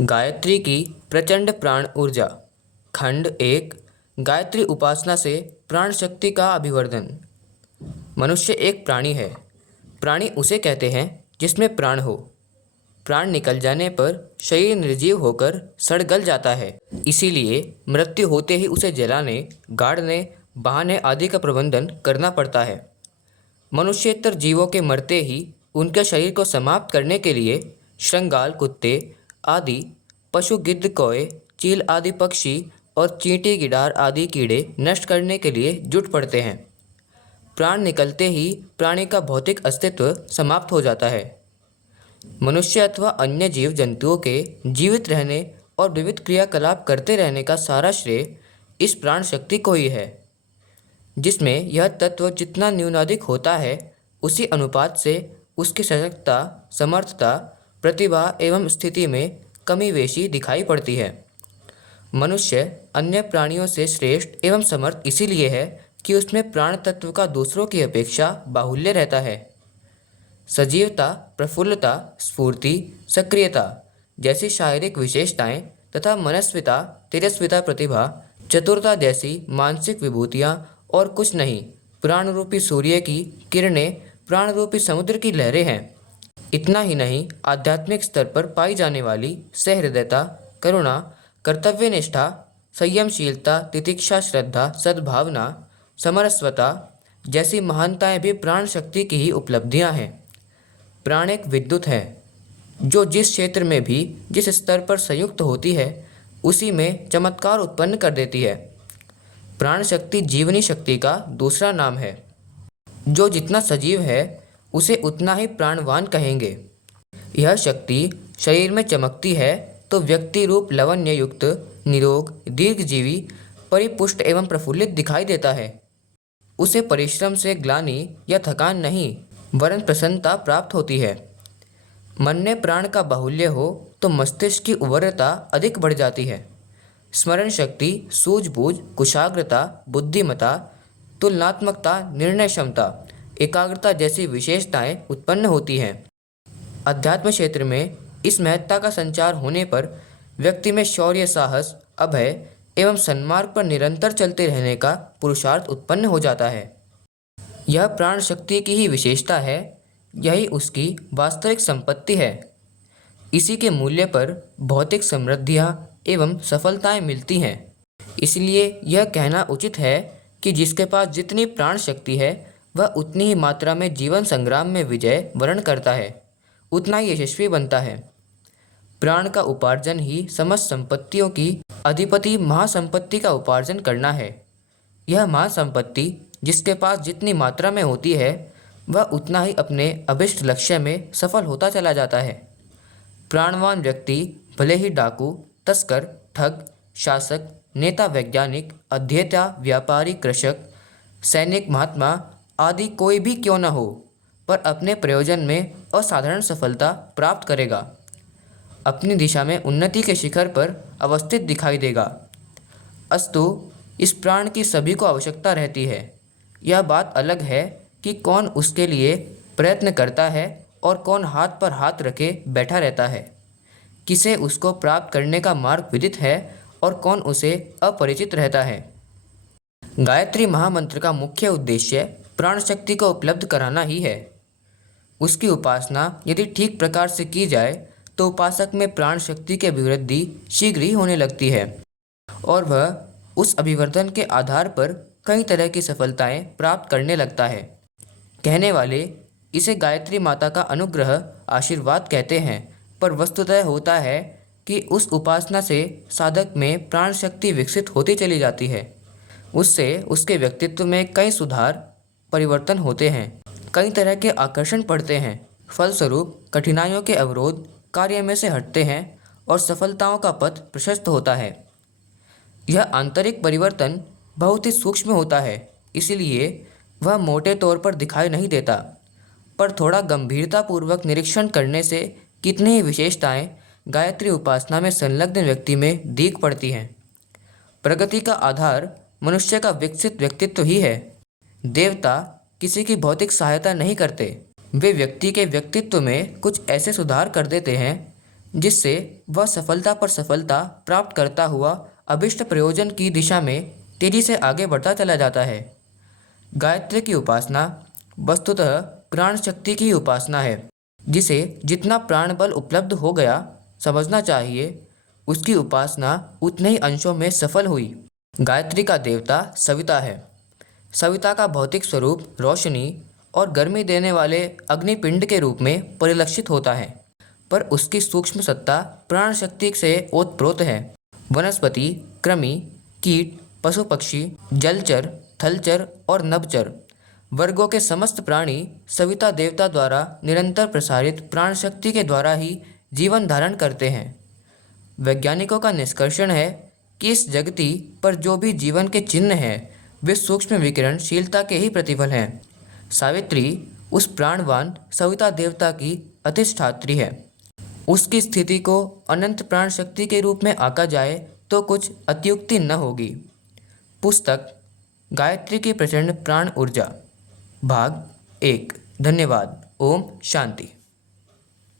गायत्री की प्रचंड प्राण ऊर्जा। खंड एक। गायत्री उपासना से प्राण शक्ति का अभिवर्धन। मनुष्य एक प्राणी है। प्राणी उसे कहते हैं जिसमें प्राण हो। प्राण निकल जाने पर शरीर निर्जीव होकर सड़ गल जाता है। इसीलिए मृत्यु होते ही उसे जलाने, गाड़ने, बहाने आदि का प्रबंधन करना पड़ता है। मनुष्येतर जीवों के मरते ही उनके शरीर को समाप्त करने के लिए श्रृंगाल कुत्ते आदि, पशु, गिद्ध, कौए, चील आदि पक्षी और चींटी, गिडार आदि कीड़े नष्ट करने के लिए जुट पड़ते हैं। प्राण निकलते ही प्राणी का भौतिक अस्तित्व समाप्त हो जाता है। मनुष्य अथवा अन्य जीव जंतुओं के जीवित रहने और विविध क्रियाकलाप करते रहने का सारा श्रेय इस प्राण शक्ति को ही है, जिसमें यह तत्व जितना न्यूनाधिक होता है उसी अनुपात से उसकी सशक्तता, समर्थता, प्रतिभा एवं स्थिति में कमी बेशी दिखाई पड़ती है। मनुष्य अन्य प्राणियों से श्रेष्ठ एवं समर्थ इसीलिए है कि उसमें प्राण तत्व का दूसरों की अपेक्षा बाहुल्य रहता है। सजीवता, प्रफुल्लता, स्फूर्ति, सक्रियता जैसी शारीरिक विशेषताएं तथा मनस्विता, तेजस्विता, प्रतिभा, चतुरता जैसी मानसिक विभूतियां और कुछ नहीं, प्राण रूपी सूर्य की किरणें, प्राण रूपी समुद्र की लहरें हैं। इतना ही नहीं, आध्यात्मिक स्तर पर पाई जाने वाली सहृदयता, करुणा, कर्तव्यनिष्ठा, संयमशीलता, तितिक्षा, श्रद्धा, सद्भावना, समरसता जैसी महानताएं भी प्राण शक्ति की ही उपलब्धियां हैं। प्राण एक विद्युत है जो जिस क्षेत्र में भी जिस स्तर पर संयुक्त होती है उसी में चमत्कार उत्पन्न कर देती है। प्राण शक्ति जीवनी शक्ति का दूसरा नाम है। जो जितना सजीव है उसे उतना ही प्राणवान कहेंगे। यह शक्ति शरीर में चमकती है तो व्यक्ति रूप लवण्य युक्त, निरोग, दीर्घजीवी, परिपुष्ट एवं प्रफुल्लित दिखाई देता है। उसे परिश्रम से ग्लानि या थकान नहीं वरन प्रसन्नता प्राप्त होती है। मन में प्राण का बाहुल्य हो तो मस्तिष्क की उर्वरता अधिक बढ़ जाती है। स्मरण शक्ति, सूझबूझ, कुशाग्रता, बुद्धिमता, तुलनात्मकता, निर्णय क्षमता, एकाग्रता जैसी विशेषताएं उत्पन्न होती हैं। अध्यात्म क्षेत्र में इस महत्ता का संचार होने पर व्यक्ति में शौर्य, साहस, अभय एवं सन्मार्ग पर निरंतर चलते रहने का पुरुषार्थ उत्पन्न हो जाता है। यह प्राण शक्ति की ही विशेषता है, यही उसकी वास्तविक संपत्ति है। इसी के मूल्य पर भौतिक समृद्धियाँ एवं सफलताएं मिलती हैं। इसलिए यह कहना उचित है कि जिसके पास जितनी प्राण शक्ति है वह उतनी ही मात्रा में जीवन संग्राम में विजय वरण करता है, उतना ही यशस्वी बनता है। प्राण का उपार्जन ही समस्त संपत्तियों की अधिपति महासंपत्ति का उपार्जन करना है। यह महासंपत्ति जिसके पास जितनी मात्रा में होती है वह उतना ही अपने अभिष्ट लक्ष्य में सफल होता चला जाता है। प्राणवान व्यक्ति भले ही डाकू, तस्कर, ठग, शासक, नेता, वैज्ञानिक, अध्येता, व्यापारी, कृषक, सैनिक, महात्मा आदि कोई भी क्यों न हो, पर अपने प्रयोजन में असाधारण सफलता प्राप्त करेगा, अपनी दिशा में उन्नति के शिखर पर अवस्थित दिखाई देगा। अस्तु इस प्राण की सभी को आवश्यकता रहती है। यह बात अलग है कि कौन उसके लिए प्रयत्न करता है और कौन हाथ पर हाथ रखे बैठा रहता है। किसे उसको प्राप्त करने का मार्ग विदित है और कौन उसे अपरिचित रहता है। गायत्री महामंत्र का मुख्य उद्देश्य प्राण शक्ति को उपलब्ध कराना ही है। उसकी उपासना यदि ठीक प्रकार से की जाए तो उपासक में प्राण शक्ति की अभिवृद्धि शीघ्र ही होने लगती है और वह उस अभिवर्धन के आधार पर कई तरह की सफलताएं प्राप्त करने लगता है। कहने वाले इसे गायत्री माता का अनुग्रह, आशीर्वाद कहते हैं, पर वस्तुतः होता है कि उस उपासना से साधक में प्राण शक्ति विकसित होती चली जाती है। उससे उसके व्यक्तित्व में कई सुधार, परिवर्तन होते हैं, कई तरह के आकर्षण पड़ते हैं। फलस्वरूप कठिनाइयों के अवरोध कार्य में से हटते हैं और सफलताओं का पथ प्रशस्त होता है। यह आंतरिक परिवर्तन बहुत ही सूक्ष्म होता है, इसलिए वह मोटे तौर पर दिखाई नहीं देता, पर थोड़ा गंभीरतापूर्वक निरीक्षण करने से कितनी ही विशेषताएं गायत्री उपासना में संलग्न व्यक्ति में दीख पड़ती हैं। प्रगति का आधार मनुष्य का विकसित व्यक्तित्व ही है। देवता किसी की भौतिक सहायता नहीं करते, वे व्यक्ति के व्यक्तित्व में कुछ ऐसे सुधार कर देते हैं जिससे वह सफलता पर सफलता प्राप्त करता हुआ अभिष्ट प्रयोजन की दिशा में तेजी से आगे बढ़ता चला जाता है। गायत्री की उपासना वस्तुतः प्राण शक्ति की उपासना है, जिसे जितना प्राण बल उपलब्ध हो गया समझना चाहिए, उसकी उपासना उतने ही अंशों में सफल हुई। गायत्री का देवता सविता है। सविता का भौतिक स्वरूप रोशनी और गर्मी देने वाले अग्निपिंड के रूप में परिलक्षित होता है, पर उसकी सूक्ष्म सत्ता प्राण शक्ति से ओतप्रोत है। वनस्पति, कृमि, कीट, पशु पक्षी, जलचर, थलचर और नभचर वर्गों के समस्त प्राणी सविता देवता द्वारा निरंतर प्रसारित प्राण शक्ति के द्वारा ही जीवन धारण करते हैं। वैज्ञानिकों का निष्कर्षण है कि इस जगति पर जो भी जीवन के चिन्ह हैं वे सूक्ष्म विकिरणशीलता के ही प्रतिफल हैं। सावित्री उस प्राणवान सविता देवता की अधिष्ठात्री है। उसकी स्थिति को अनंत प्राण शक्ति के रूप में आंका जाए तो कुछ अत्युक्ति न होगी। पुस्तक गायत्री की प्रचंड प्राण ऊर्जा, भाग 1। धन्यवाद। ओम शांति।